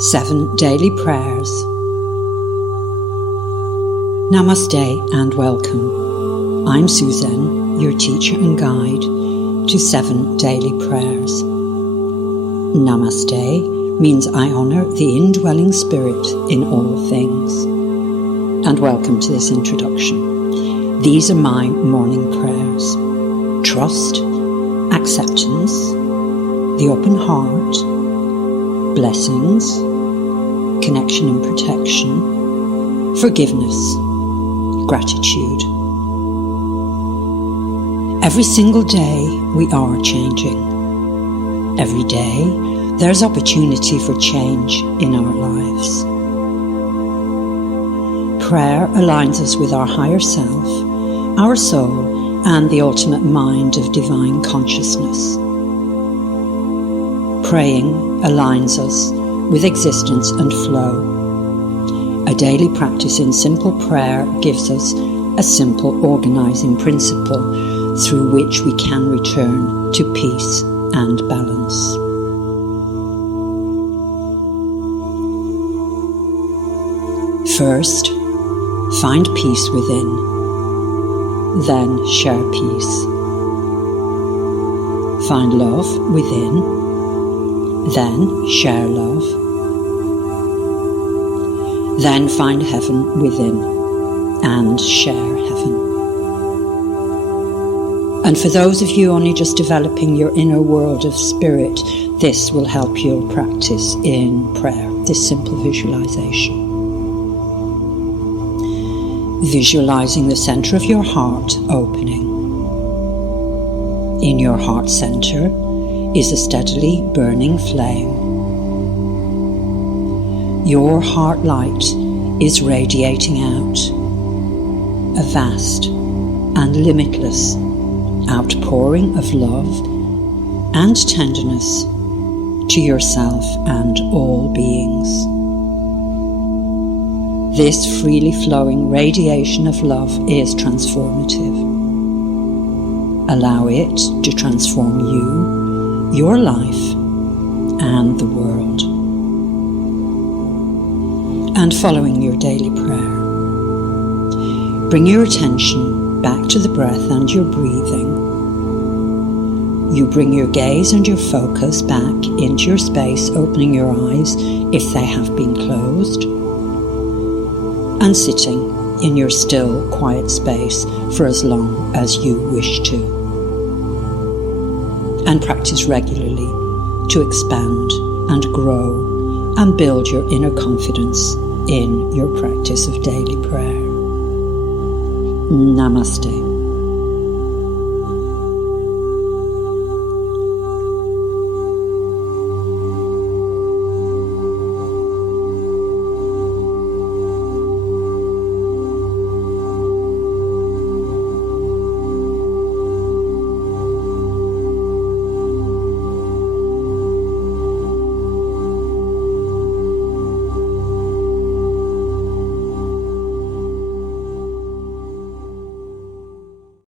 7 Daily Prayers. Namaste and welcome. I'm SuZen, your teacher and guide to 7 Daily Prayers. Namaste means I honour the indwelling spirit in all things. And welcome to this introduction. These are my morning prayers. Trust, acceptance, the open heart, blessings, connection and protection, forgiveness, gratitude. Every single day we are changing. Every day there's opportunity for change in our lives. Prayer aligns us with our higher self, our soul, and the ultimate mind of divine consciousness. Praying aligns us with existence and flow. A daily practice in simple prayer gives us a simple organising principle through which we can return to peace and balance. First, find peace within, then share peace. Find love within, then share love. Then find heaven within and share heaven. And for those of you only just developing your inner world of spirit, this will help your practice in prayer, this simple visualization. Visualizing the center of your heart opening. In your heart center is a steadily burning flame. Your heart light is radiating out, a vast and limitless outpouring of love and tenderness to yourself and all beings. This freely flowing radiation of love is transformative. Allow it to transform you, your life, and the world. And following your daily prayer, bring your attention back to the breath and your breathing. You bring your gaze and your focus back into your space, opening your eyes if they have been closed, and sitting in your still, quiet space for as long as you wish to. And practice regularly to expand and grow and build your inner confidence in your practice of daily prayer. Namaste.